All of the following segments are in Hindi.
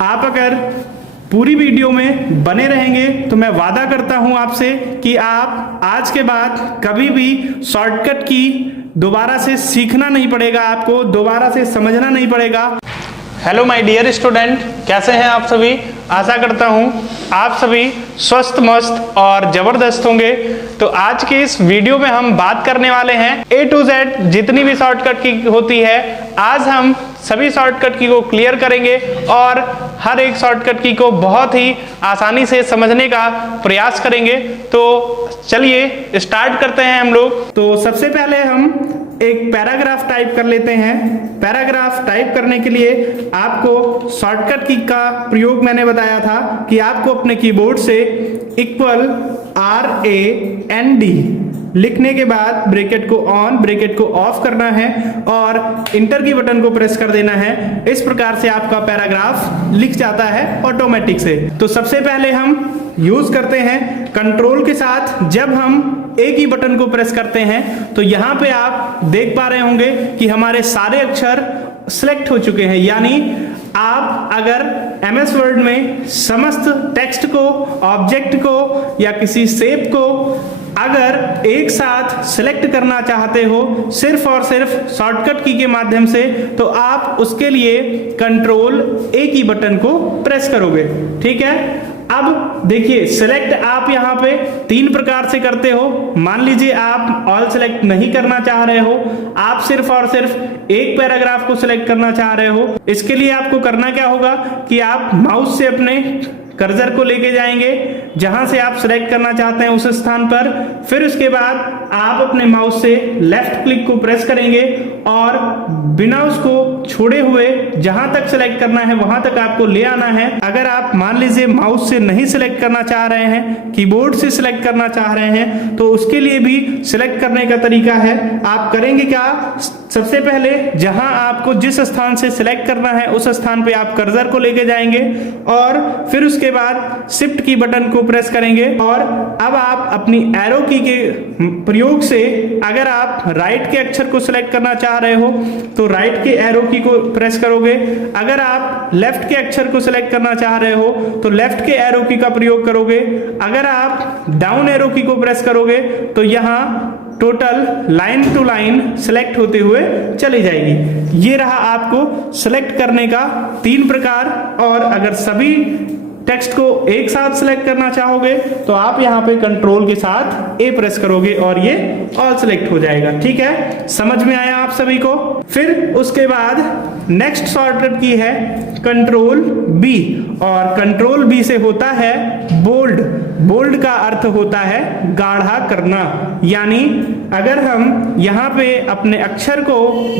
आप अगर पूरी वीडियो में बने रहेंगे तो मैं वादा करता हूं आपसे कि आप आज के बाद कभी भी शॉर्टकट की दोबारा से सीखना नहीं पड़ेगा, आपको दोबारा से समझना नहीं पड़ेगा। हेलो माय डियर स्टूडेंट, कैसे हैं आप सभी? आशा करता हूं आप सभी स्वस्थ मस्त और जबरदस्त होंगे। तो आज के इस वीडियो में हम बात करने वाले हैं A to Z जितनी भी शॉर्टकट की होती है, आज हम सभी शॉर्टकट की को क्लियर करेंगे और हर एक शॉर्टकट की को बहुत ही आसानी से समझने का प्रयास करेंगे। तो चलिए स्टार्ट करते हैं हम लोग। तो सबसे पहले हम एक पैराग्राफ टाइप कर लेते हैं। पैराग्राफ टाइप करने के लिए आपको शॉर्टकट की का प्रयोग मैंने बताया था कि आपको अपने कीबोर्ड से RAND लिखने के बाद ब्रैकेट को ऑन ब्रैकेट को ऑफ करना है और इंटर की बटन को प्रेस कर देना है। इस प्रकार से आपका पैराग्राफ लिख जाता है ऑटोमेटिक से। तो सबसे पहले हम यूज करते हैं कंट्रोल के साथ। जब हम एक ही बटन को प्रेस करते हैं तो यहां पे आप देख पा रहे होंगे कि हमारे सारे अक्षर सिलेक्ट हो चुके हैं। यानी आप अगर MS वर्ड में समस्त टेक्स्ट को, ऑब्जेक्ट को या किसी शेप को अगर एक साथ सिलेक्ट करना चाहते हो सिर्फ और सिर्फ शॉर्टकट की के माध्यम से, तो आप उसके लिए कंट्रोल एक ही बटन को प्रेस करोगे। ठीक है, अब देखिए सिलेक्ट आप यहाँ पे 3 प्रकार से करते हो। मान लीजिए आप ऑल सिलेक्ट नहीं करना चाह रहे हो, आप सिर्फ और सिर्फ एक पैराग्राफ को सिलेक्ट करना चाह रहे हो। इसके लिए आपको करना क्या होगा कि आप माउस से अपने कर्सर को लेके जाएंगे जहां से आप सिलेक्ट करना चाहते हैं उस स्थान पर। फिर उसके बाद आप अपने माउस से लेफ्ट क्लिक को प्रेस करेंगे और बिना उसको छोड़े हुए जहां तक सिलेक्ट करना है वहां तक आपको ले आना है। अगर आप मान लीजिए माउस से नहीं सिलेक्ट करना चाह रहे हैं, कीबोर्ड से सिलेक्ट करना चाह रहे हैं, तो उसके लिए भी सिलेक्ट करने का तरीका है। आप करेंगे क्या, सबसे पहले जहां आपको जिस स्थान से सिलेक्ट करना है उस स्थान पे आप कर्सर को लेके जाएंगे और फिर उसके बाद शिफ्ट की बटन को प्रेस करेंगे। और अब आप अपनी एरो की के प्रयोग से अगर आप राइट के अक्षर को सिलेक्ट करना चाह रहे हो तो राइट के एरो की को प्रेस करोगे। अगर आप लेफ्ट के अक्षर को सिलेक्ट करना चाह रहे हो तो लेफ्ट के एरो की का प्रयोग करोगे। अगर आप डाउन एरो की को प्रेस करोगे तो यहाँ total line to line select होते हुए चली जाएगी। ये रहा आपको सिलेक्ट करने का 3 प्रकार। और अगर सभी टेक्स्ट को एक साथ सिलेक्ट करना चाहोगे तो आप यहाँ पे कंट्रोल के साथ A प्रेस करोगे और ये ऑल सिलेक्ट हो जाएगा। ठीक है, समझ में आया आप सभी को? फिर उसके बाद नेक्स्ट शॉर्टकट की है कंट्रोल B और कंट्रोल B से होता है बोल्ड। बोल्ड का अर्थ होता है गाढ़ा करना। यानी अगर हम यहाँ पे अपने अक्षर को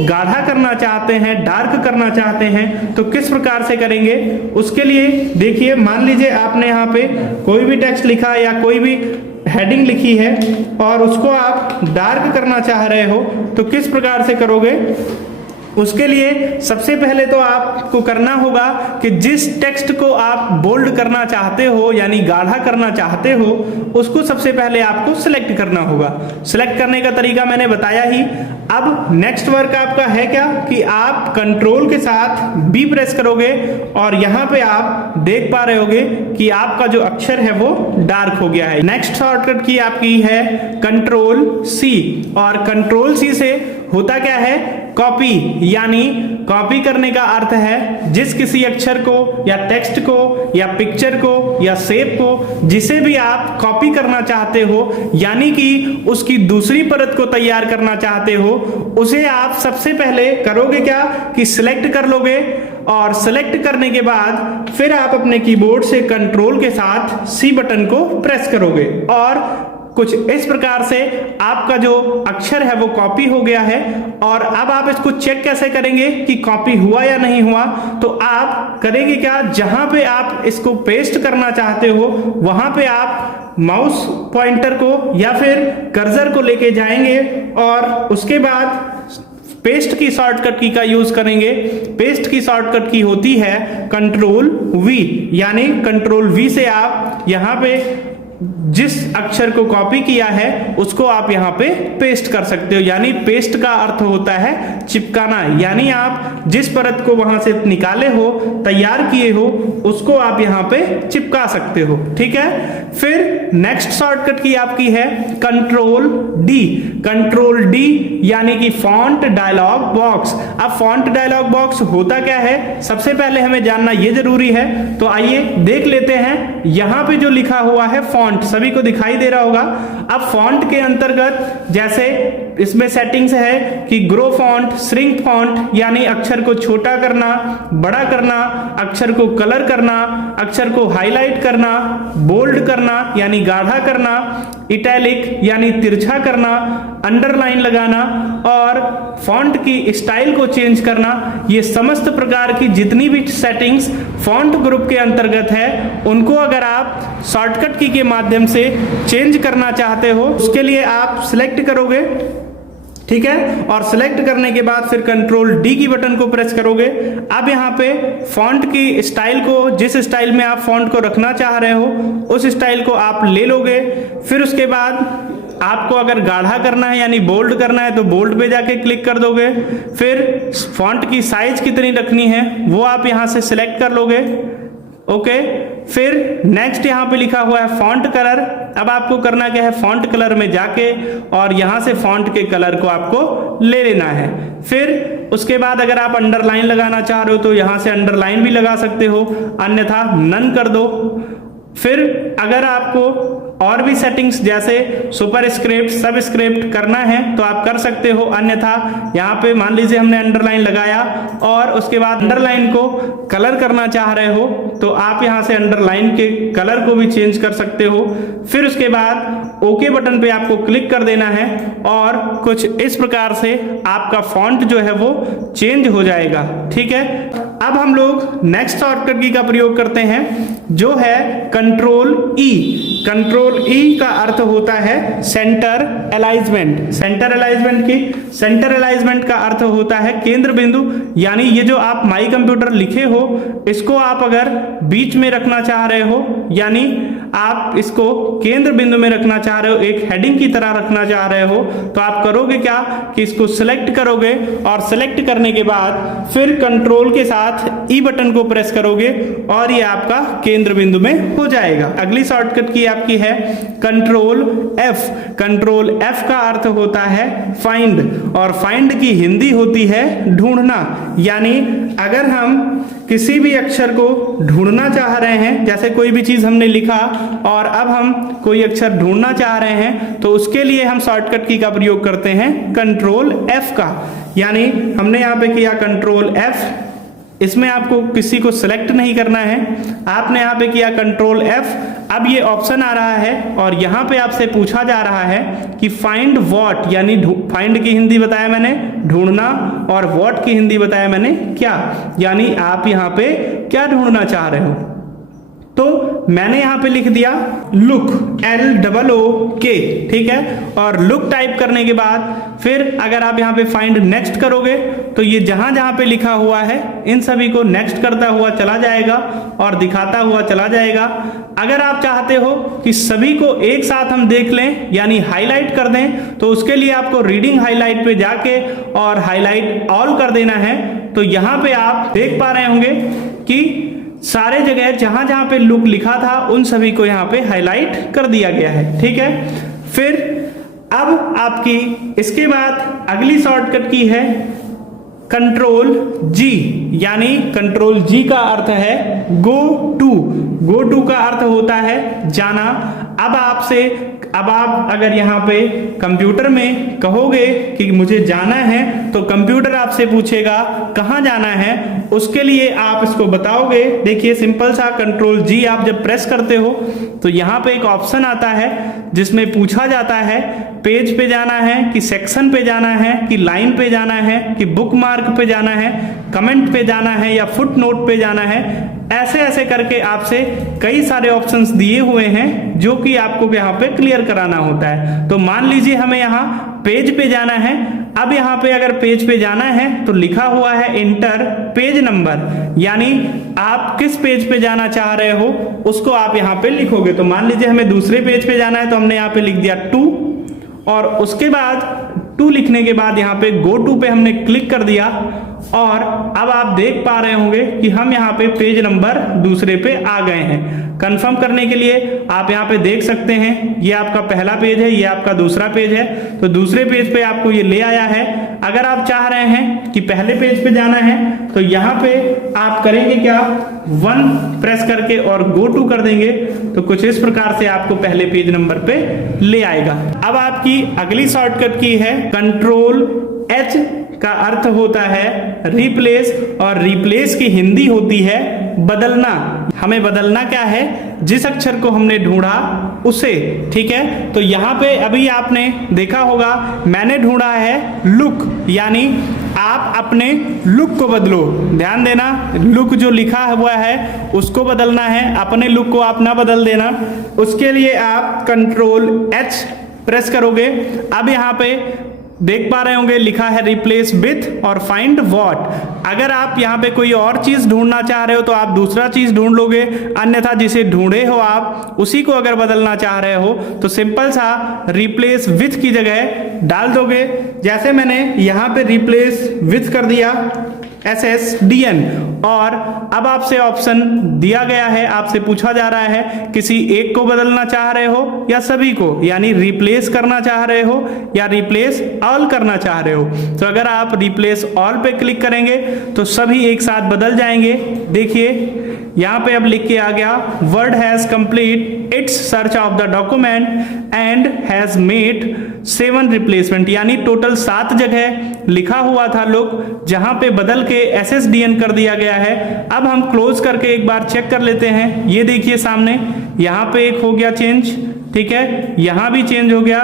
गाढ़ा करना चाहते हैं, डार्क करना चाहते हैं, तो किस प्रकार से करेंगे उसके लिए देखिए, मान लीजिए आपने यहाँ पे कोई भी टेक्स्ट लिखा या कोई भी हेडिंग लिखी है और उसको आप डार्क करना चाह रहे हो तो किस प्रकार से करोगे? उसके लिए सबसे पहले तो आपको करना होगा कि जिस टेक्स्ट को आप बोल्ड करना चाहते हो यानी गाढ़ा करना चाहते हो उसको सबसे पहले आपको सिलेक्ट करना होगा। सिलेक्ट करने का तरीका मैंने बताया ही। अब नेक्स्ट वर्क आपका है क्या कि आप कंट्रोल के साथ B प्रेस करोगे और यहाँ पे आप देख पा रहे होगे कि आपका जो अक्षर है वो डार्क हो गया है। नेक्स्ट शॉर्टकट की आपकी है कंट्रोल C और कंट्रोल C से होता क्या है, कॉपी। यानी कॉपी करने का अर्थ है जिस किसी अक्षर को या टेक्स्ट को या पिक्चर को या शेप को जिसे भी आप कॉपी करना चाहते हो यानी कि उसकी दूसरी परत को तैयार करना चाहते हो, उसे आप सबसे पहले करोगे क्या कि सिलेक्ट कर लोगे और सिलेक्ट करने के बाद फिर आप अपने कीबोर्ड से कंट्रोल के साथ C बटन को प्रेस करोगे और कुछ इस प्रकार से आपका जो अक्षर है वो कॉपी हो गया है। और अब आप इसको चेक कैसे करेंगे कि कॉपी हुआ या नहीं हुआ? तो आप करेंगे क्या, जहां पे आप इसको पेस्ट करना चाहते हो वहां पे आप माउस पॉइंटर को या फिर कर्सर को लेके जाएंगे और उसके बाद पेस्ट की शॉर्टकट की का यूज करेंगे। पेस्ट की शॉर्टकट की होती है कंट्रोल V, यानी कंट्रोल V से आप यहाँ पे जिस अक्षर को कॉपी किया है उसको आप यहाँ पे पेस्ट कर सकते हो। यानी पेस्ट का अर्थ होता है चिपकाना, यानी आप जिस परत को वहां से निकाले हो, तैयार किए हो, उसको आप यहाँ पे चिपका सकते हो। ठीक है, फिर नेक्स्ट शॉर्टकट की आपकी है कंट्रोल डी। कंट्रोल डी यानी कि फॉन्ट डायलॉग बॉक्स। अब फॉन्ट डायलॉग बॉक्स होता क्या है, सबसे पहले हमें जानना ये जरूरी है। तो आइए देख लेते हैं। यहां पे जो लिखा हुआ है फॉन्ट सभी को दिखाई दे रहा होगा। अब फॉन्ट के अंतर्गत जैसे इसमें सेटिंग्स है कि ग्रो फॉन्ट, श्रिंक फॉन्ट यानी अक्षर को छोटा करना, बड़ा करना, अक्षर को कलर करना, अक्षर को हाईलाइट करना, बोल्ड करना यानी गाढ़ा करना, इटैलिक यानी तिरछा करना, अंडरलाइन लगाना और फॉन्ट की स्टाइल को चेंज करना। ये समस्त प्रकार की जितनी भी सेटिंग्स फॉन्ट ग्रुप के अंतर्गत है, उनको अगर आप शॉर्टकट की के माध्यम से चेंज करना चाहते हो, उसके लिए आप सिलेक्ट करोगे। ठीक है, और सिलेक्ट करने के बाद फिर कंट्रोल डी की बटन को प्रेस करोगे। अब यहाँ पे फॉन्ट की स्टाइल को, जिस स्टाइल में आप फॉन्ट को रखना चाह रहे हो उस स्टाइल को आप ले लोगे। फिर उसके बाद आपको अगर गाढ़ा करना है यानी बोल्ड करना है तो बोल्ड पे जाके क्लिक कर दोगे। फिर फॉन्ट की साइज कितनी रखनी है वो आप यहाँ से सिलेक्ट कर लोगे। ओके, फिर नेक्स्ट यहाँ पे लिखा हुआ है फॉन्ट कलर। अब आपको करना क्या है, फॉन्ट कलर में जाके और यहाँ से फॉन्ट के कलर को आपको ले लेना है। फिर उसके बाद अगर आप अंडरलाइन लगाना चाह रहे हो तो यहाँ से अंडरलाइन भी लगा सकते हो, अन्यथा नन कर दो। फिर अगर आपको और भी सेटिंग्स जैसे सुपर स्क्रिप्ट, सब स्क्रिप्ट करना है तो आप कर सकते हो, अन्यथा यहाँ पे मान लीजिए हमने अंडरलाइन लगाया और उसके बाद अंडरलाइन को कलर करना चाह रहे हो तो आप यहाँ से अंडरलाइन के कलर को भी चेंज कर सकते हो। फिर उसके बाद ओके बटन पे आपको क्लिक कर देना है और कुछ इस प्रकार से आपका फॉन्ट जो है वो चेंज हो जाएगा। ठीक है, अब हम लोग नेक्स्ट शॉर्टकट की का प्रयोग करते हैं जो है कंट्रोल ई। कंट्रोल ई का अर्थ होता है सेंटर अलाइजमेंट। सेंटर अलाइजमेंट का अर्थ होता है केंद्र बिंदु, यानी ये जो आप माई कंप्यूटर लिखे हो इसको आप अगर बीच में रखना चाह रहे हो, यानी आप इसको केंद्र बिंदु में रखना चाह रहे हो, एक हेडिंग की तरह रखना चाह रहे हो, तो आप करोगे क्या कि इसको सिलेक्ट करोगे और सिलेक्ट करने के बाद फिर कंट्रोल के साथ ई बटन को प्रेस करोगे और ये आपका केंद्र बिंदु में हो जाएगा। अगली शॉर्टकट की आपकी है कंट्रोल एफ। कंट्रोल एफ का अर्थ होता है फाइंड और फाइंड की हिंदी होती है ढूंढना। यानी अगर हम किसी भी अक्षर को ढूंढना चाह रहे हैं, जैसे कोई भी चीज हमने लिखा और अब हम कोई अक्षर ढूंढना चाह रहे हैं तो उसके लिए हम शॉर्टकट की का प्रयोग करते हैं कंट्रोल एफ का। यानी हमने यहाँ पे किया कंट्रोल एफ, इसमें आपको किसी को सिलेक्ट नहीं करना है, आपने यहाँ पे किया कंट्रोल एफ। अब ये ऑप्शन आ रहा है और यहाँ पे आपसे पूछा जा रहा है कि फाइंड व्हाट, यानी फाइंड की हिंदी बताया मैंने ढूंढना और व्हाट की हिंदी बताया मैंने क्या, यानी आप यहाँ पे क्या ढूंढना चाह रहे हो। तो मैंने यहां पे लिख दिया लुक, LOOK। ठीक है, और लुक टाइप करने के बाद फिर अगर आप यहां पे फाइंड नेक्स्ट करोगे तो ये जहां जहां पे लिखा हुआ है इन सभी को नेक्स्ट करता हुआ चला जाएगा और दिखाता हुआ चला जाएगा। अगर आप चाहते हो कि सभी को एक साथ हम देख लें यानी हाईलाइट कर दें तो उसके लिए आपको रीडिंग हाईलाइट पे जाके और हाईलाइट ऑल कर देना है। तो यहां पे आप देख पा रहे होंगे कि सारे जगह जहां जहां पे लुक लिखा था उन सभी को यहाँ पे हाईलाइट कर दिया गया है। ठीक है, फिर अब आपकी इसके बाद अगली शॉर्टकट की है कंट्रोल जी। यानी कंट्रोल जी का अर्थ है गो टू। गो टू का अर्थ होता है जाना। अब आप अगर यहाँ पे कंप्यूटर में कहोगे कि मुझे जाना है तो कंप्यूटर आपसे पूछेगा कहाँ जाना है, उसके लिए आप इसको बताओगे। देखिए सिंपल सा कंट्रोल जी आप जब प्रेस करते हो तो यहाँ पे एक ऑप्शन आता है जिसमें पूछा जाता है पेज पे जाना है कि सेक्शन पे जाना है कि लाइन पे जाना है कि बुक मार्क पे जाना है, कमेंट पे जाना है या फुट नोट पे जाना है। ऐसे ऐसे करके आपसे कई सारे ऑप्शंस दिए हुए हैं जो कि आपको यहाँ पे क्लियर कराना होता है। तो मान लीजिए हमें यहाँ पेज पे जाना है। अब यहाँ पे अगर पेज पे जाना है तो लिखा हुआ है इंटर पेज नंबर, यानी आप किस पेज पे जाना चाह रहे हो उसको आप यहाँ पे लिखोगे। तो मान लीजिए हमें दूसरे पेज पे जाना है तो हमने यहाँ पे लिख दिया 2, और उसके बाद 2 लिखने के बाद यहाँ पे गो टू पे हमने क्लिक कर दिया, और अब आप देख पा रहे होंगे कि हम यहाँ पे पेज नंबर दूसरे पे आ गए हैं। कंफर्म करने के लिए आप यहाँ पे देख सकते हैं, ये आपका पहला पेज है, ये आपका दूसरा पेज है, तो दूसरे पेज पे आपको ये ले आया है। अगर आप चाह रहे हैं कि पहले पेज पे जाना है तो यहाँ पे आप करेंगे क्या, 1 प्रेस करके और गो टू कर देंगे, तो कुछ इस प्रकार से आपको पहले पेज नंबर पे ले आएगा। अब आपकी अगली शॉर्टकट की है कंट्रोल H का अर्थ होता है रिप्लेस, और रिप्लेस की हिंदी होती है बदलना। हमें बदलना क्या है, जिस अक्षर को हमने ढूंढा उसे, ठीक है। तो यहाँ पे अभी आपने देखा होगा मैंने ढूंढा है लुक, यानी आप अपने लुक को बदलो। ध्यान देना, लुक जो लिखा हुआ है उसको बदलना है, अपने लुक को आप ना बदल देना। उसके लिए आप कंट्रोल H प्रेस करोगे। अब यहाँ पे देख पा रहे होंगे लिखा है रिप्लेस विथ और फाइंड व्हाट। अगर आप यहाँ पे कोई और चीज ढूंढना चाह रहे हो तो आप दूसरा चीज ढूंढ लोगे, अन्यथा जिसे ढूंढे हो आप उसी को अगर बदलना चाह रहे हो तो सिंपल सा रिप्लेस विथ की जगह डाल दोगे। जैसे मैंने यहाँ पे रिप्लेस विथ कर दिया SSDN, और अब आपसे ऑप्शन दिया गया है, आपसे पूछा जा रहा है किसी एक को बदलना चाह रहे हो या सभी को, यानी रिप्लेस करना चाह रहे हो या रिप्लेस ऑल करना चाह रहे हो। तो अगर आप रिप्लेस ऑल पे क्लिक करेंगे तो सभी एक साथ बदल जाएंगे। देखिए यहाँ पे अब लिख के आ गया word has complete it's search of the document and has made 7 replacement, यानी टोटल 7 जगह लिखा हुआ था लुक, जहां पे बदल के SSDN कर दिया गया है। अब हम क्लोज करके एक बार चेक कर लेते हैं। ये देखिए सामने यहाँ पे एक हो गया चेंज, ठीक है, यहां भी चेंज हो गया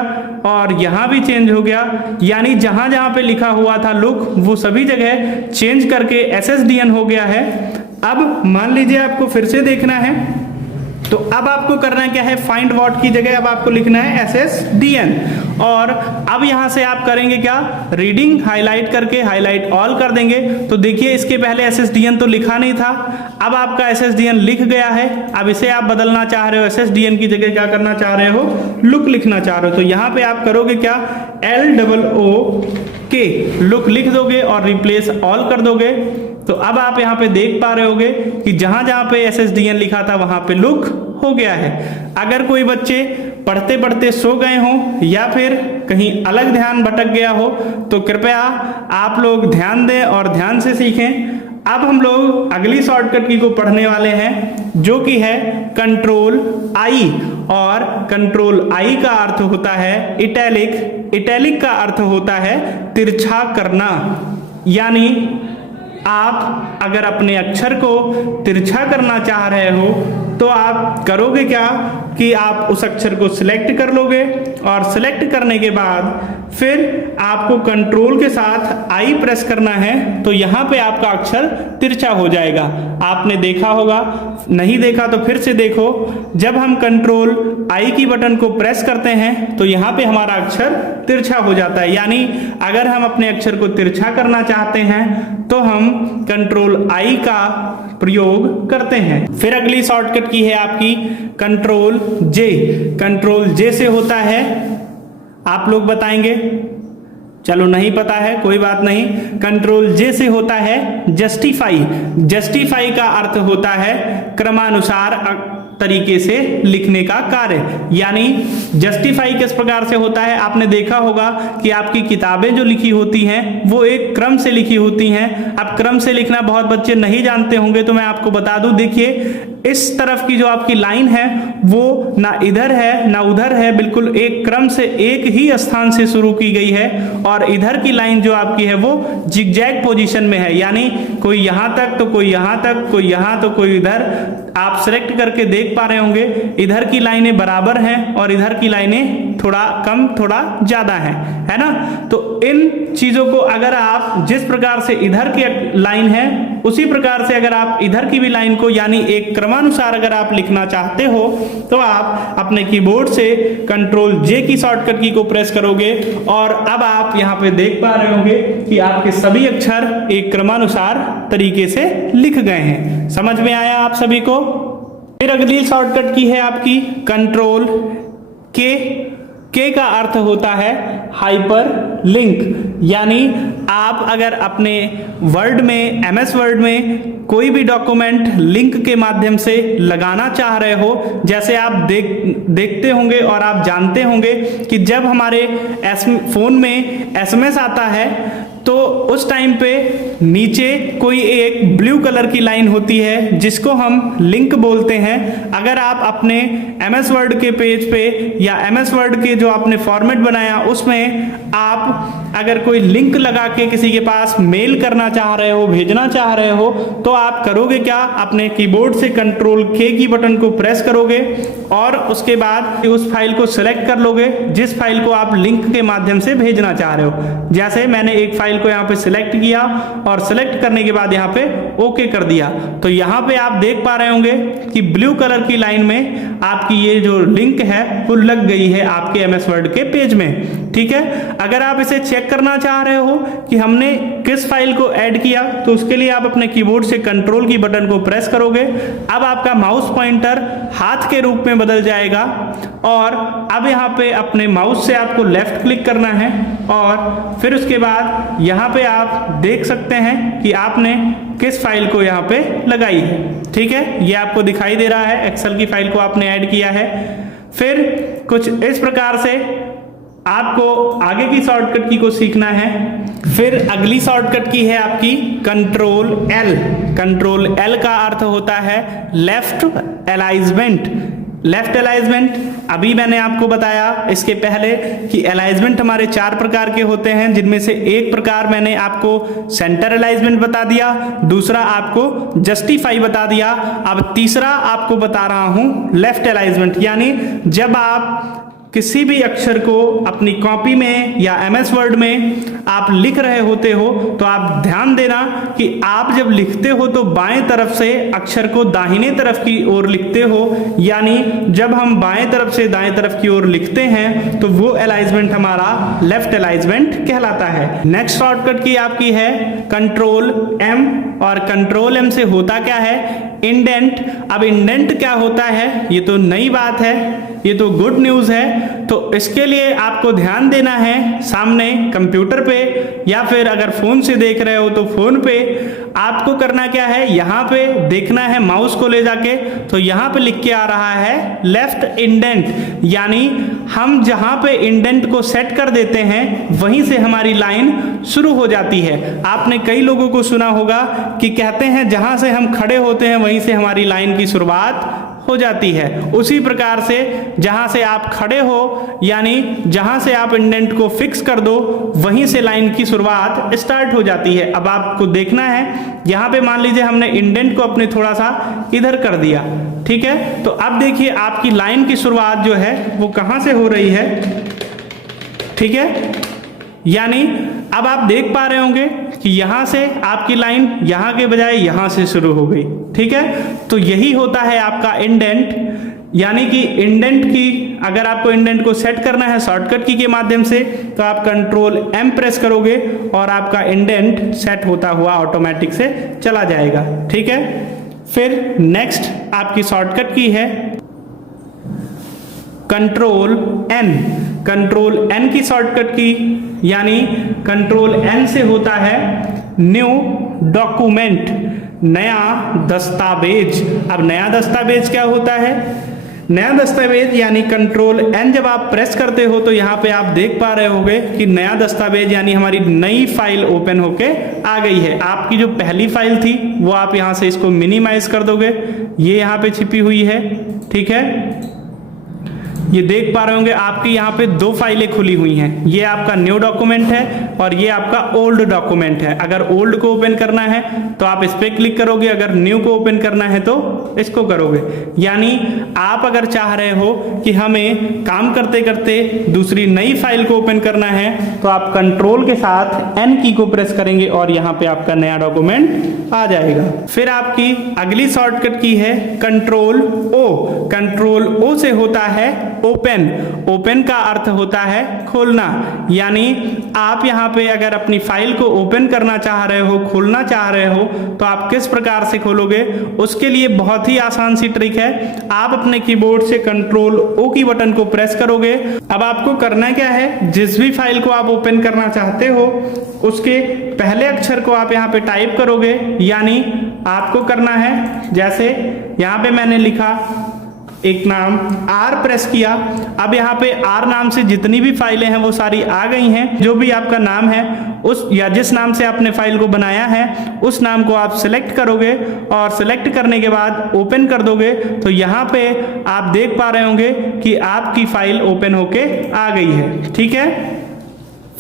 और यहां भी चेंज हो गया, यानी जहां जहां पे लिखा हुआ था लुक वो सभी जगह चेंज करके SSDN हो गया है। अब मान लीजिए आपको फिर से देखना है, तो अब आपको करना क्या है, फाइंड व्हाट की जगह अब आपको लिखना है SSDN, और अब यहां से आप करेंगे क्या, रीडिंग हाईलाइट करके हाईलाइट ऑल कर देंगे। तो देखिए इसके पहले SSDN तो लिखा नहीं था, अब आपका SSDN लिख गया है। अब इसे आप बदलना चाह रहे हो, SSDN की जगह क्या करना चाह रहे हो, लुक लिखना चाह रहे हो। तो यहां पे आप करोगे क्या, LOOK लुक लिख दोगे और रिप्लेस ऑल कर दोगे। तो अब आप यहाँ पे देख पा रहे होगे कि जहां जहां पे SSDN लिखा था वहां पे लुक हो गया है। अगर कोई बच्चे पढ़ते पढ़ते सो गए हों या फिर कहीं अलग ध्यान भटक गया हो तो कृपया आप लोग ध्यान दें और ध्यान से सीखें। अब हम लोग अगली शॉर्टकट की को पढ़ने वाले हैं, जो कि है कंट्रोल I, और कंट्रोल I का अर्थ होता है इटैलिक, इटैलिक का अर्थ होता है तिरछा करना। यानी आप अगर अपने अक्षर को तिरछा करना चाह रहे हो तो आप करोगे क्या कि आप उस अक्षर को सिलेक्ट कर लोगे, और सिलेक्ट करने के बाद फिर आपको कंट्रोल के साथ I प्रेस करना है, तो यहाँ पे आपका अक्षर तिरछा हो जाएगा। आपने देखा होगा, नहीं देखा तो फिर से देखो, जब हम कंट्रोल I की बटन को प्रेस करते हैं तो यहाँ पे हमारा अक्षर तिरछा हो जाता है। यानी अगर हम अपने अक्षर को तिरछा करना चाहते हैं तो हम कंट्रोल I का प्रयोग करते हैं। फिर अगली शॉर्टकट की है आपकी कंट्रोल J। कंट्रोल J से होता है, आप लोग बताएंगे, चलो नहीं पता है कोई बात नहीं। कंट्रोल J से होता है जस्टिफाई। जस्टिफाई का अर्थ होता है क्रमानुसार तरीके से लिखने का कार्य। यानी जस्टिफाई किस प्रकार से होता है, आपने देखा होगा कि आपकी किताबें जो लिखी होती हैं वो एक क्रम से लिखी होती हैं। अब क्रम से लिखना बहुत बच्चे नहीं जानते होंगे तो मैं आपको बता दूं, देखिए इस तरफ की जो आपकी लाइन है वो ना इधर है ना उधर है, बिल्कुल एक क्रम से एक ही स्थान से शुरू की गई है, और इधर की लाइन जो आपकी है वो जिगजैग पोजीशन में है। यानी कोई यहां तक तो कोई यहां तक, कोई यहां तो कोई इधर। आप सिलेक्ट करके देख पा रहे होंगे इधर की लाइनें बराबर हैं और इधर की लाइनें थोड़ा कम थोड़ा ज़्यादा है ना। तो इन चीज़ों को अगर आप जिस प्रकार से इधर की लाइन है उसी प्रकार से अगर आप इधर की भी लाइन को यानी एक क्रमानुसार अगर आप लिखना चाहते हो तो आप अपने कीबोर्ड से कंट्रोल जे की शॉर्टकट की को प्रेस करोगे और अब आप यहाँ पे देख पा रहे होंगे कि आपके सभी अक्षर एक क्रमानुसार तरीके से लिख गए हैं। समझ में आया आप सभी को। फिर अगली शॉर्टकट की है आपकी कंट्रोल के का अर्थ होता है हाइपर लिंक, यानी आप अगर अपने वर्ड में MS वर्ड में कोई भी डॉक्यूमेंट लिंक के माध्यम से लगाना चाह रहे हो, जैसे आप देखते होंगे और आप जानते होंगे कि जब हमारे फोन में SMS आता है तो उस टाइम पे नीचे कोई एक ब्लू कलर की लाइन होती है जिसको हम लिंक बोलते हैं। अगर आप अपने MS वर्ड के पेज पे या MS वर्ड के जो आपने फॉर्मेट बनाया उसमें आप अगर कोई लिंक लगा के किसी के पास मेल करना चाह रहे हो, भेजना चाह रहे हो, तो आप करोगे क्या, अपने कीबोर्ड से कंट्रोल के की बटन को प्रेस करोगे और उसके बाद उस फाइल को सिलेक्ट कर लोगे जिस फाइल को आप लिंक के माध्यम से भेजना चाह रहे हो। जैसे मैंने एक फाइल को यहाँ पे सिलेक्ट किया और सिलेक्ट करने के बाद यहाँ पे ओके कर दिया, तो यहाँ पे आप देख पा रहे होंगे कि ब्लू कलर की लाइन में आपकी ये जो लिंक है वो लग गई है आपके MS वर्ड के पेज में। ठीक है, अगर आप इसे चेक करना चाह रहे हो कि हमने किस फाइल को ऐड किया तो उसके लिए आप अपने कीबोर्ड से कंट्रोल की बटन को प्रेस करोगे। अब आपका माउस पॉइंटर हाथ के रूप में बदल जाएगा और अब यहाँ पे अपने माउस से आपको लेफ्ट क्लिक करना है और फिर उसके बाद यहाँ पे आप देख सकते हैं कि आपने किस फाइल को यहाँ पे लगाई है। ठीक है, ये आपको दिखाई दे रहा है एक्सेल की फाइल को आपने ऐड किया है। फिर कुछ इस प्रकार से आपको आगे की शॉर्टकट की को सीखना है। फिर अगली शॉर्टकट की है आपकी कंट्रोल L। कंट्रोल L का अर्थ होता है लेफ्ट अलाइजमेंट। लेफ्ट अलाइजमेंट अभी मैंने आपको बताया इसके पहले कि अलाइजमेंट हमारे 4 प्रकार के होते हैं, जिनमें से एक प्रकार मैंने आपको सेंटर अलाइजमेंट बता दिया, दूसरा आपको जस्टिफाई बता दिया, अब तीसरा आपको बता रहा हूं लेफ्ट अलाइजमेंट। यानी जब आप किसी भी अक्षर को अपनी कॉपी में या MS वर्ड में आप लिख रहे होते हो तो आप ध्यान देना कि आप जब लिखते हो तो बाएं तरफ से अक्षर को दाहिने तरफ की ओर लिखते हो, यानी जब हम बाएं तरफ से दाएं तरफ की ओर लिखते हैं तो वो अलाइजमेंट हमारा लेफ्ट अलाइजमेंट कहलाता है। नेक्स्ट शॉर्टकट की आपकी है कंट्रोल M, और कंट्रोल M से होता क्या है, इंडेंट। अब इंडेंट क्या होता है, ये तो नई बात है, ये तो गुड न्यूज है। तो इसके लिए आपको ध्यान देना है, सामने कंप्यूटर पे या फिर अगर फोन से देख रहे हो तो फोन पे आपको करना क्या है, यहाँ पे देखना है माउस को ले जाके, तो यहाँ पे लिख के आ रहा है लेफ्ट इंडेंट, यानी हम जहाँ पे इंडेंट को सेट कर देते हैं वहीं से हमारी लाइन शुरू हो जाती है। आपने कई लोगों को सुना होगा कि कहते हैं जहां से हम खड़े होते हैं वहीं से हमारी लाइन की शुरुआत हो जाती है। उसी प्रकार से जहां से आप खड़े हो यानी जहां से आप इंडेंट को फिक्स कर दो वहीं से लाइन की शुरुआत स्टार्ट हो जाती है। अब आपको देखना है, यहां पे मान लीजिए हमने इंडेंट को अपने थोड़ा सा इधर कर दिया, ठीक है, तो अब देखिए आपकी लाइन की शुरुआत जो है वो कहां से हो रही है। ठीक है, यानी अब आप देख पा रहे होंगे कि यहां से आपकी लाइन यहां के बजाय यहां से शुरू हो गई। ठीक है, तो यही होता है आपका इंडेंट, यानी कि इंडेंट की अगर आपको इंडेंट को सेट करना है शॉर्टकट की के माध्यम से तो आप कंट्रोल M प्रेस करोगे और आपका इंडेंट सेट होता हुआ ऑटोमेटिक से चला जाएगा। ठीक है, फिर नेक्स्ट आपकी शॉर्टकट की है कंट्रोल N। कंट्रोल N की शॉर्टकट की यानी कंट्रोल N से होता है न्यू डॉक्यूमेंट, नया दस्तावेज। अब नया दस्तावेज क्या होता है, नया दस्तावेज यानी कंट्रोल N जब आप प्रेस करते हो तो यहाँ पे आप देख पा रहे होंगे कि नया दस्तावेज यानी हमारी नई फाइल ओपन होके आ गई है। आपकी जो पहली फाइल थी वो आप यहाँ से इसको मिनिमाइज कर दोगे, ये यहाँ पे छिपी हुई है। ठीक है, ये देख पा रहे होंगे आपकी यहाँ पे दो फाइलें खुली हुई हैं, ये आपका न्यू डॉक्यूमेंट है और ये आपका ओल्ड डॉक्यूमेंट है। अगर ओल्ड को ओपन करना है तो आप इस पे क्लिक करोगे, अगर न्यू को ओपन करना है तो इसको करोगे। यानी आप अगर चाह रहे हो कि हमें काम करते करते दूसरी नई फाइल को ओपन करना है तो आप कंट्रोल के साथ एन की को प्रेस करेंगे और यहाँ पे आपका नया डॉक्यूमेंट आ जाएगा। फिर आपकी अगली शॉर्टकट की है कंट्रोल ओ। कंट्रोल ओ से होता है ओपन। ओपन का अर्थ होता है खोलना, यानी आप यहाँ पे अगर अपनी फाइल को ओपन करना चाह रहे हो, खोलना चाह रहे हो, तो आप किस प्रकार से खोलोगे, उसके लिए बहुत ही आसान सी ट्रिक है। आप अपने कीबोर्ड से कंट्रोल ओ की बटन को प्रेस करोगे। अब आपको करना क्या है, जिस भी फाइल को आप ओपन करना चाहते हो उसके पहले अक्षर को आप यहाँ पे टाइप करोगे। यानी आपको करना है, जैसे यहाँ पे मैंने लिखा एक नाम आर प्रेस किया। अब यहाँ पे आर नाम से जितनी भी फाइलें हैं वो सारी आ गई हैं। जो भी आपका नाम है उस या जिस नाम से आपने फाइल को बनाया है उस नाम को आप सिलेक्ट करोगे और सिलेक्ट करने के बाद ओपन कर दोगे तो यहाँ पे आप देख पा रहे होंगे कि आपकी फाइल ओपन होके आ गई है। ठीक है,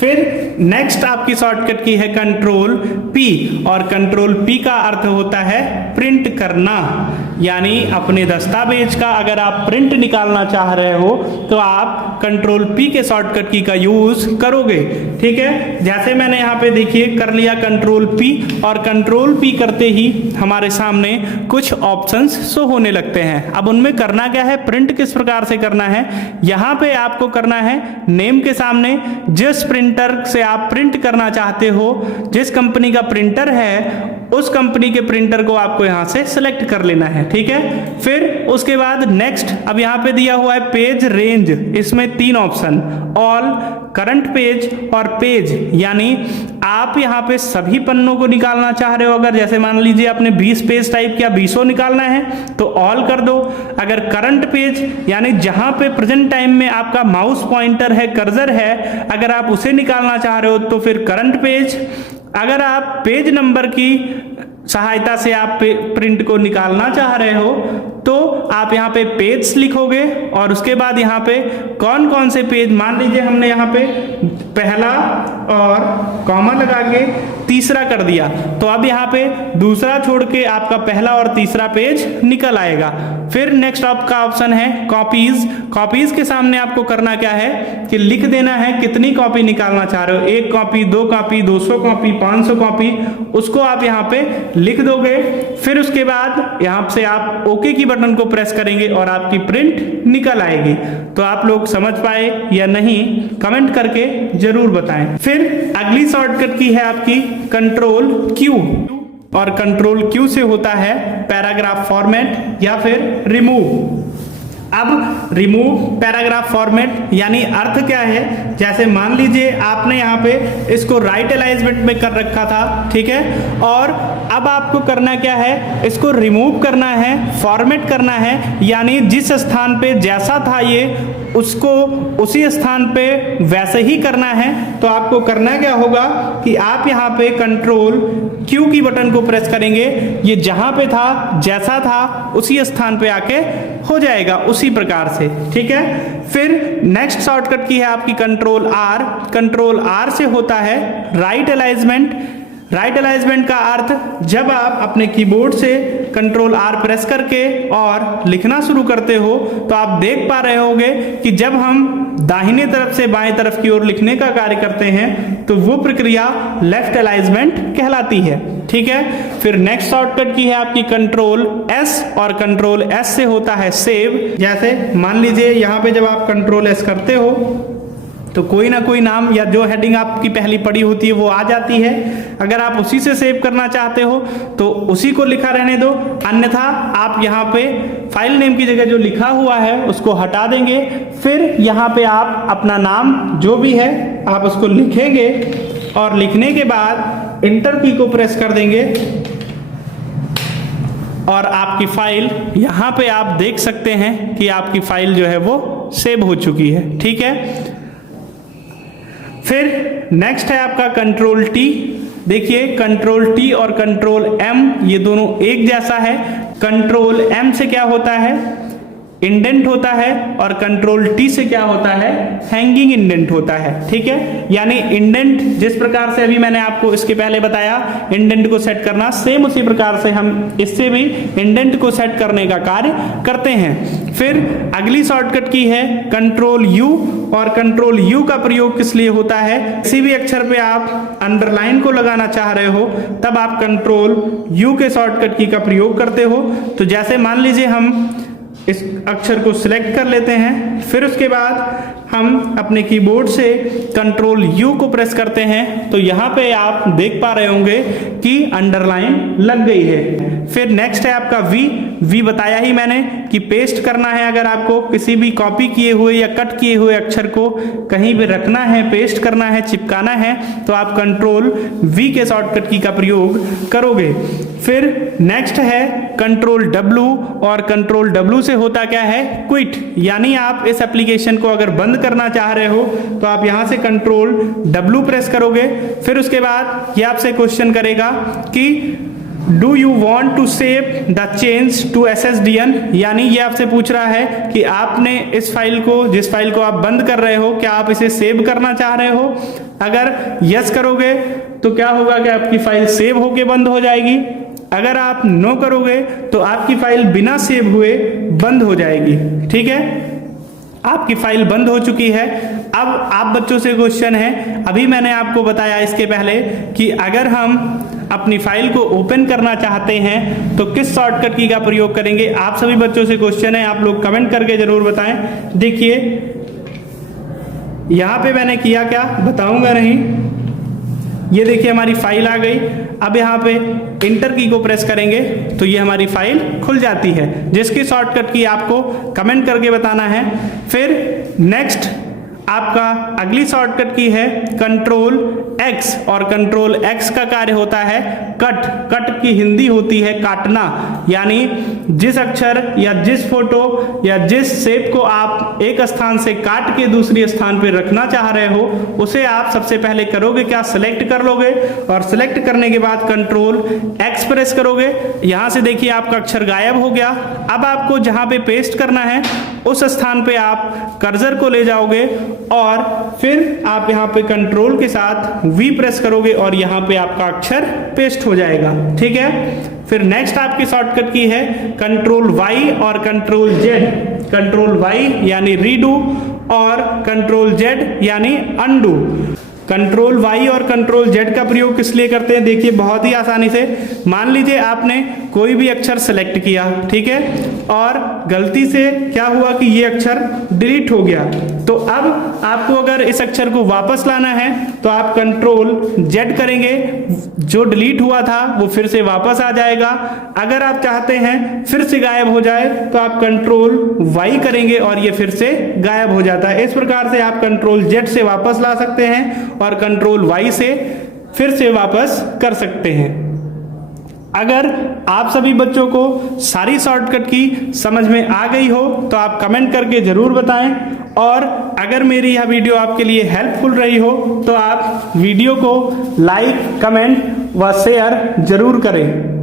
फिर नेक्स्ट आपकी शॉर्टकट की है कंट्रोल पी और कंट्रोल पी का अर्थ होता है प्रिंट करना। यानी अपने दस्तावेज का अगर आप प्रिंट निकालना चाह रहे हो तो आप कंट्रोल पी के शॉर्टकट की का यूज करोगे। ठीक है, जैसे मैंने यहाँ पे देखिए कर लिया कंट्रोल पी और कंट्रोल पी करते ही हमारे सामने कुछ ऑप्शंस शो होने लगते हैं। अब उनमें करना क्या है, प्रिंट किस प्रकार से करना है, यहाँ पे आपको करना है नेम के सामने जिस प्रिंटर से आप प्रिंट करना चाहते हो, जिस कंपनी का प्रिंटर है उस कंपनी के प्रिंटर को आपको यहां से सिलेक्ट कर लेना है। ठीक है, फिर उसके बाद नेक्स्ट, अब यहां पे दिया हुआ है पेज रेंज, इसमें तीन ऑप्शन ऑल, करंट पेज और पेज, यानी आप यहां पे सभी पन्नों को निकालना चाह रहे हो। अगर जैसे मान लीजिए आपने 20 पेज टाइप किया, 20 निकालना है तो ऑल कर दो। अगर करंट पेज यानी जहां पे प्रेजेंट टाइम में आपका माउस पॉइंटर है, कर्सर है, अगर आप उसे निकालना चाह रहे हो तो फिर करंट पेज। अगर आप पेज नंबर की सहायता से आप प्रिंट को निकालना चाह रहे हो तो आप यहाँ पे पेज लिखोगे और उसके बाद यहाँ पे कौन कौन से पेज, मान लीजिए हमने यहाँ पे पहला और कॉमा लगा के तीसरा कर दिया तो अब यहाँ पे दूसरा छोड़ के आपका पहला और तीसरा पेज निकल आएगा। फिर नेक्स्ट आपका ऑप्शन है कॉपीज। कॉपीज के सामने आपको करना क्या है कि लिख देना है कितनी कॉपी निकालना चाह रहे हो, 1 कॉपी, 2 कॉपी, 200 कॉपी, 500 कॉपी, उसको आप यहाँ पे लिख दोगे। फिर उसके बाद यहाँ से आप ओके की बटन को प्रेस करेंगे और आपकी प्रिंट निकल आएगी। तो आप लोग समझ पाए या नहीं कमेंट करके जरूर बताएं। फिर अगली शॉर्टकट की है आपकी कंट्रोल क्यू और कंट्रोल क्यू से होता है पैराग्राफ फॉर्मेट या फिर रिमूव। अब रिमूव पैराग्राफ फॉर्मेट यानी अर्थ क्या है, जैसे मान लीजिए आपने यहाँ पे इसको राइट अलाइनमेंट में कर रखा था, ठीक है, और अब आपको करना क्या है, इसको रिमूव करना है, फॉर्मेट करना है, यानी जिस स्थान पे जैसा था ये उसको उसी स्थान पे वैसे ही करना है। तो आपको करना क्या होगा कि आप यहाँ पे कंट्रोल क्यू की बटन को प्रेस करेंगे, ये जहां पे था जैसा था उसी स्थान पे आके हो जाएगा उसी प्रकार से। ठीक है, फिर नेक्स्ट शॉर्टकट की है आपकी कंट्रोल आर। कंट्रोल आर से होता है राइट अलाइनमेंट। राइट अलाइनमेंट का अर्थ जब आप अपने कीबोर्ड से कंट्रोल आर प्रेस करके और लिखना शुरू करते हो तो आप देख पा रहे होंगे कि जब हम दाहिने तरफ से बाएं तरफ की ओर लिखने का कार्य करते हैं तो वो प्रक्रिया लेफ्ट अलाइनमेंट कहलाती है। ठीक है, फिर नेक्स्ट शॉर्टकट की है आपकी कंट्रोल एस और कंट्रोल एस से होता है सेव। जैसे मान लीजिए यहाँ पे जब आप कंट्रोल एस करते हो तो कोई ना कोई नाम या जो हेडिंग आपकी पहली पड़ी होती है वो आ जाती है। अगर आप उसी से सेव करना चाहते हो तो उसी को लिखा रहने दो, अन्यथा आप यहाँ पे फाइल नेम की जगह जो लिखा हुआ है उसको हटा देंगे। फिर यहाँ पे आप अपना नाम जो भी है आप उसको लिखेंगे और लिखने के बाद इंटर की को प्रेस कर देंगे और आपकी फाइल यहाँ पे आप देख सकते हैं कि आपकी फाइल जो है वो सेव हो चुकी है। ठीक है, फिर नेक्स्ट है आपका कंट्रोल टी। देखिए कंट्रोल टी और कंट्रोल एम ये दोनों एक जैसा है। कंट्रोल एम से क्या होता है, इंडेंट होता है और कंट्रोल टी से क्या होता है, हैंगिंग इंडेंट होता है। ठीक है, यानी इंडेंट जिस प्रकार से अभी मैंने आपको इसके पहले बताया इंडेंट को सेट करना, सेम उसी प्रकार से हम इससे भी इंडेंट को सेट करने का कार्य करते हैं। फिर अगली शॉर्टकट की है कंट्रोल यू, और कंट्रोल यू का प्रयोग किस लिए होता है, किसी भी अक्षर पे आप अंडरलाइन को लगाना चाह रहे हो तब आप कंट्रोल यू के शॉर्टकट की का प्रयोग करते हो। तो जैसे मान लीजिए हम इस अक्षर को सिलेक्ट कर लेते हैं, फिर उसके बाद हम अपने कीबोर्ड से कंट्रोल यू को प्रेस करते हैं, तो यहाँ पे आप देख पा रहे होंगे कि अंडरलाइन लग गई है। फिर नेक्स्ट है आपका वी बताया ही मैंने कि पेस्ट करना है। अगर आपको किसी भी कॉपी किए हुए या कट किए हुए अक्षर को कहीं भी रखना है, पेस्ट करना है, चिपकाना है, तो आप कंट्रोल वी के शॉर्टकट की का प्रयोग करोगे। फिर नेक्स्ट है कंट्रोल डब्ल्यू, और कंट्रोल डब्ल्यू से होता क्या है, क्विट, यानी आप इस एप्लीकेशन को अगर बंद करना चाह रहे हो तो आप यहां से कंट्रोल डब्ल्यू प्रेस करोगे। फिर उसके बाद ये आपसे क्वेश्चन करेगा कि do you want to save the change to SSDN, यानी ये आपसे पूछ रहा है कि आपने इस फाइल को, जिस फाइल को आप बंद कर रहे हो, क्या आप इसे सेव करना चाह रहे हो। अगर यस करोगे तो क्या होगा कि आपकी फाइल सेव होके बंद हो जाएगी, अगर आप नो करोगे तो आपकी फाइल बिना सेव हुए बंद हो जाएगी। ठीक है, आपकी फाइल बंद हो चुकी है। अब आप बच्चों से क्वेश्चन है, अभी मैंने आपको बताया इसके पहले कि अगर हम अपनी फाइल को ओपन करना चाहते हैं तो किस शॉर्टकट की का प्रयोग करेंगे। आप सभी बच्चों से क्वेश्चन है, आप लोग कमेंट करके जरूर बताएं। देखिए यहां पे मैंने किया क्या, बताऊंगा नहीं। ये देखिए हमारी फाइल आ गई। अब यहाँ पे इंटर की को प्रेस करेंगे तो ये हमारी फाइल खुल जाती है, जिसकी शॉर्टकट की आपको कमेंट करके बताना है। फिर नेक्स्ट आपका अगली शॉर्टकट की है कंट्रोल एक्स, और कंट्रोल एक्स का कार्य होता है कट। कट की हिंदी होती है काटना, यानी जिस अक्षर या जिस फोटो या जिस शेप को आप एक स्थान से काट के दूसरी स्थान पर रखना चाह रहे हो उसे आप सबसे पहले करोगे क्या, सिलेक्ट कर लोगे, और सिलेक्ट करने के बाद कंट्रोल एक्स प्रेस करोगे। यहां से देखिए आपका अक्षर गायब हो गया। अब आपको जहां पे पेस्ट करना है उस स्थान पे आप कर्सर को ले जाओगे और फिर आप यहाँ पे कंट्रोल के साथ वी प्रेस करोगे और यहाँ पे आपका अक्षर पेस्ट हो जाएगा। ठीक है, फिर नेक्स्ट आपकी शॉर्टकट की है कंट्रोल वाई और कंट्रोल जेड। कंट्रोल वाई यानी रीडू और कंट्रोल जेड यानी अनडू। कंट्रोल वाई और कंट्रोल जेड का प्रयोग किस लिए करते हैं, देखिए बहुत ही आसानी से। मान लीजिए आपने कोई भी अक्षर सेलेक्ट किया, ठीक है, और गलती से क्या हुआ कि ये अक्षर डिलीट हो गया, तो अब आपको अगर इस अक्षर को वापस लाना है तो आप कंट्रोल जेड करेंगे, जो डिलीट हुआ था वो फिर से वापस आ जाएगा। अगर आप चाहते हैं फिर से गायब हो जाए तो आप कंट्रोल वाई करेंगे और ये फिर से गायब हो जाता है। इस प्रकार से आप कंट्रोल जेड से वापस ला सकते हैं और कंट्रोल वाई से फिर से वापस कर सकते हैं। अगर आप सभी बच्चों को सारी शॉर्टकट की समझ में आ गई हो तो आप कमेंट करके जरूर बताएं, और अगर मेरी यह वीडियो आपके लिए हेल्पफुल रही हो तो आप वीडियो को लाइक, कमेंट व शेयर जरूर करें।